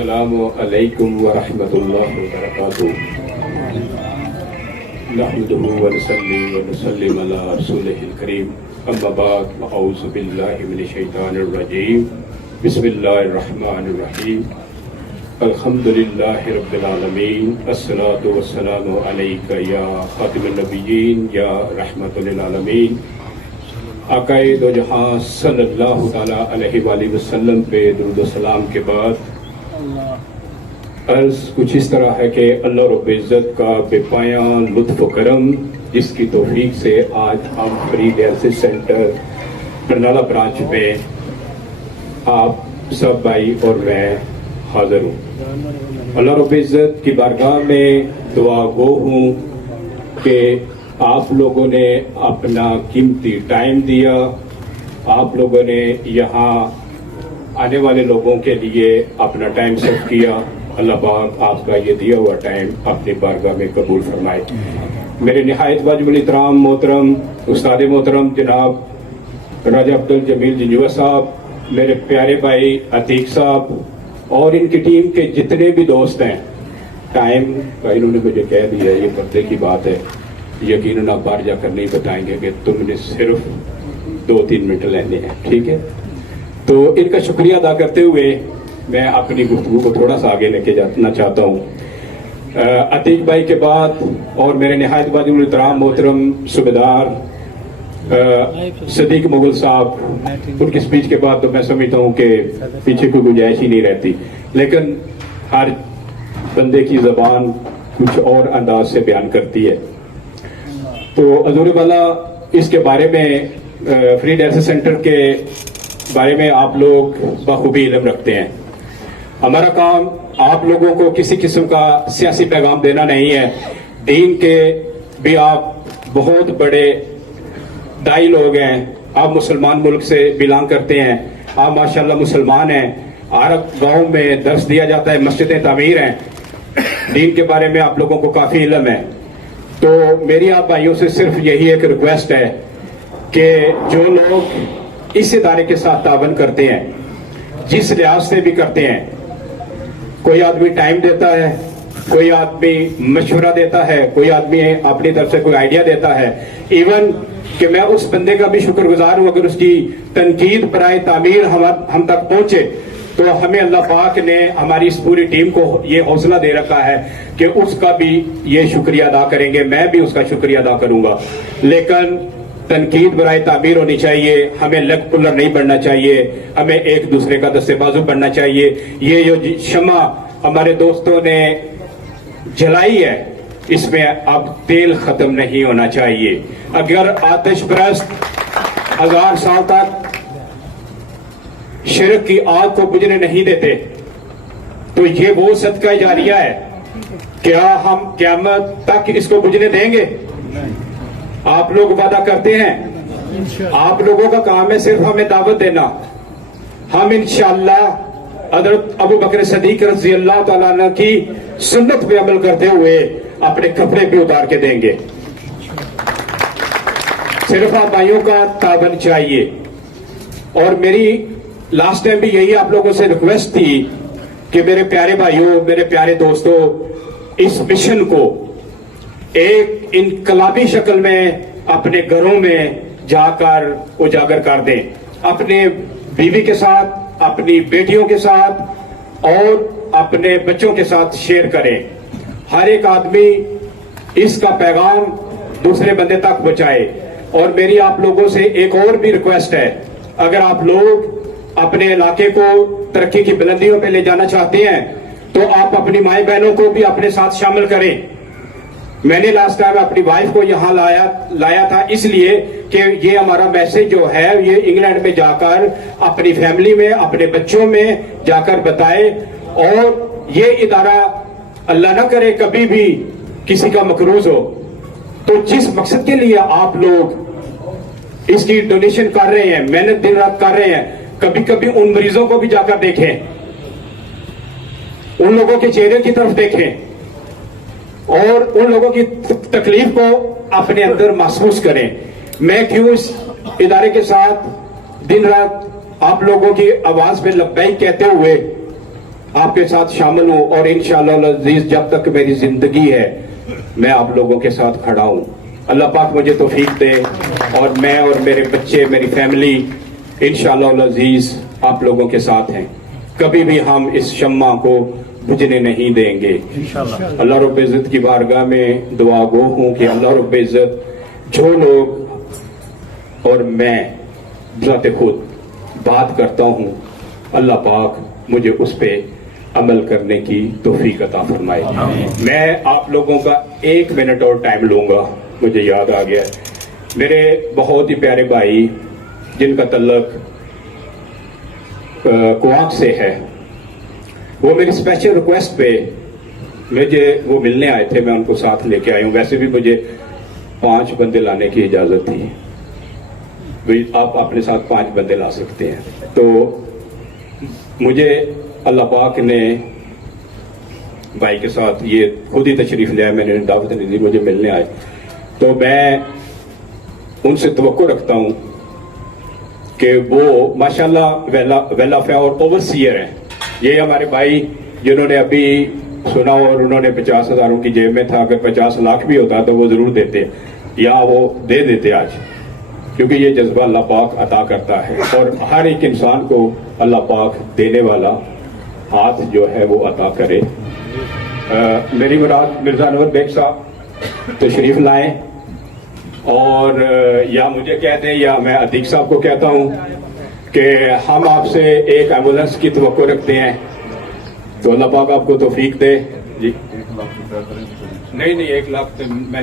अस्सलामु अलैकुम व रहमतुल्लाहि व बरकातुहू। नहमदुहु व नसल्ली व नसल्लिम अला रसूलिहिल करीम। अम्मा बाद अऊज़ु बिल्लाहि मिनश शैतानिर रजीम। बिस्मिल्लाहिर रहमानिर रहीम। अल्हम्दुलिल्लाहि रब्बिल आलमीन। अस्सलातु वस्सलामु अलैका या खातिमुन नबिय्यीन या रहमतुल लिल आलमीन। आकाए दो जहां सल्लल्लाहु तआला अलैहि वसल्लम पे दुरूद व सलाम के बाद अर्ज कुछ इस तरह है कि अल्लाह रब्बुल इज्जत का बेपाया लुत्फ करम, जिसकी तौफीक से आज हम free dialysis centre Barnala branch में आप सब भाई और मैं हाजिर हूँ। अल्लाह रब्बुल इज्जत की बारगाह में दुआ गो हूँ कि आप लोगों ने अपना कीमती टाइम दिया, आप लोगों ने यहाँ आने वाले लोगों के लिए अपना टाइम सर्व किया। अल्लाह पाक आपका ये दिया हुआ टाइम अपनी बारगाह में कबूल फरमाए। मेरे निहायत वाजिबुल इहतराम मोहतरम उस्ताद मोहतरम जनाब राजा अब्दुल जमील जिंजुआ साहब, मेरे प्यारे भाई अतीक साहब और इनकी टीम के जितने भी दोस्त हैं। टाइम का इन्होंने मुझे कह दिया, ये पर्दे की बात है, यकीनन आप बाहर जाकर नहीं बताएंगे कि तुमने सिर्फ 2-3 मिनट लेने हैं, ठीक है। तो इनका शुक्रिया अदा करते हुए मैं अपनी गुफ्तगू को थोड़ा सा आगे लेके जाना चाहता हूँ। अतीक भाई के बाद और मेरे निहायत वाजिबुल इहतराम मोहतरम सूबेदार सदीक मुगल साहब, उनकी स्पीच के बाद तो मैं समझता हूँ कि पीछे कोई गुंजाइश ही नहीं रहती, लेकिन हर बंदे की जबान कुछ और अंदाज से बयान करती है। तो हजूर वाला इसके बारे में फ्री डायलिसिस सेंटर के बारे में आप लोग बखूबी इल्म रखते हैं। हमारा काम आप लोगों को किसी किस्म का सियासी पैगाम देना नहीं है। दीन के भी आप बहुत बड़े दाई लोग हैं, आप मुसलमान मुल्क से बिलोंग करते हैं, आप माशाल्लाह मुसलमान हैं। हर गांव में दर्स दिया जाता है, मस्जिदें तामीर हैं, दीन के बारे में आप लोगों को काफ़ी इल्म है। तो मेरी आप भाइयों से सिर्फ यही एक रिक्वेस्ट है कि जो लोग इस इदारे के साथ तावन करते हैं, जिस लिहाज से भी करते हैं, कोई आदमी टाइम देता है, कोई आदमी मशवरा देता है, कोई आदमी अपनी तरफ से कोई आइडिया देता है, इवन कि मैं उस बंदे का भी शुक्रगुजार हूं अगर उसकी तनकीद बराए तामीर हम तक पहुंचे, तो हमें अल्लाह पाक ने हमारी इस पूरी टीम को ये हौसला दे रखा है कि उसका भी ये शुक्रिया अदा करेंगे, मैं भी उसका शुक्रिया अदा करूंगा। लेकिन तनकीद बराए तामीर होनी चाहिए, हमें लग पुलर नहीं बनना चाहिए, हमें एक दूसरे का दस्ते बाजू बनना चाहिए। ये जो शमा हमारे दोस्तों ने जलाई है, इसमें अब तेल खत्म नहीं होना चाहिए। अगर आतिश परस्त 1000 साल तक शिरक की आग को बुझने नहीं देते, तो ये वो सदका जारिया है, क्या हम क़यामत तक इसको बुझने देंगे? आप लोग वादा करते हैं, आप लोगों का काम है सिर्फ हमें दावत देना। हम इंशाअल्लाह हज़रत अबू बकर सदीक रज़ी अल्लाह तआला अन्हु की सुन्नत पे अमल करते हुए अपने कपड़े भी उतार के देंगे। सिर्फ आप भाइयों का तावन चाहिए। और मेरी लास्ट टाइम भी यही आप लोगों से रिक्वेस्ट थी कि मेरे प्यारे भाइयों, मेरे प्यारे दोस्तों, इस मिशन को एक इनकलाबी शक्ल में अपने घरों में जाकर उजागर कर दें, अपने बीवी के साथ, अपनी बेटियों के साथ और अपने बच्चों के साथ शेयर करें। हर एक आदमी इसका पैगाम दूसरे बंदे तक पहुंचाए। और मेरी आप लोगों से एक और भी रिक्वेस्ट है, अगर आप लोग अपने इलाके को तरक्की की बुलंदियों पे ले जाना चाहते हैं, तो आप अपनी माए बहनों को भी अपने साथ शामिल करें। मैंने लास्ट टाइम अपनी वाइफ को यहाँ लाया था इसलिए कि ये हमारा मैसेज जो है ये इंग्लैंड में जाकर अपनी फैमिली में, अपने बच्चों में जाकर बताए। और ये इदारा अल्लाह ना करे कभी भी किसी का मकरूज हो, तो जिस मकसद के लिए आप लोग इसकी डोनेशन कर रहे हैं, मेहनत दिन रात कर रहे हैं, कभी कभी उन मरीजों को भी जाकर देखें, उन लोगों के चेहरे की तरफ देखें और उन लोगों की तकलीफ को अपने अंदर महसूस करें। मैं क्यों इस इदारे के साथ दिन रात आप लोगों की आवाज में लब्बैक कहते हुए آپ کے ساتھ شامل ہوں اور انشاءاللہ العزیز جب تک میری زندگی ہے میں آپ لوگوں کے ساتھ کھڑا ہوں. اللہ پاک مجھے توفیق دے اور میں اور میرے بچے میری فیملی انشاءاللہ العزیز آپ لوگوں کے ساتھ ہیں. کبھی بھی ہم اس شمع کو بجھنے نہیں دیں گے. اللہ رب عزت کی بارگاہ میں دعا گو ہوں کہ اللہ رب عزت جو لوگ اور میں ذات خود بات کرتا ہوں اللہ پاک مجھے اس پہ عمل کرنے کی توفیق عطا فرمائے. میں آپ لوگوں کا 1 منٹ اور ٹائم لوں گا. مجھے یاد آ گیا میرے بہت ہی پیارے بھائی جن کا تعلق کوانگ سے ہے وہ میری اسپیشل ریکویسٹ پہ مجھے وہ ملنے آئے تھے. میں ان کو ساتھ لے کے آئی ہوں. ویسے بھی مجھے 5 بندے لانے کی اجازت تھی. آپ اپنے ساتھ 5 بندے لا سکتے ہیں. تو مجھے اللہ پاک نے بھائی کے ساتھ یہ خود ہی تشریف لیا. میں نے دعوت نہیں دی مجھے ملنے آئے تو میں ان سے توقع رکھتا ہوں کہ وہ ماشاءاللہ ویل آف اور اوورسیئر ہیں. یہ ہمارے بھائی جنہوں نے ابھی سنا اور انہوں نے 50,000 کی جیب میں تھا. اگر 50 لاکھ بھی ہوتا تو وہ ضرور دیتے یا وہ دے دیتے آج, کیونکہ یہ جذبہ اللہ پاک عطا کرتا ہے اور ہر ایک انسان کو اللہ پاک دینے والا ہاتھ جو ہے وہ عطا کرے. میری مراد مرزا انور بیگ صاحب تشریف لائیں اور یا مجھے کہتے ہیں یا میں عتیق صاحب کو کہتا ہوں کہ ہم آپ سے ایک ایمبولینس کی توقع رکھتے ہیں تو اللہ پاک آپ کو توفیق دے. جی نہیں 1 لاکھ میں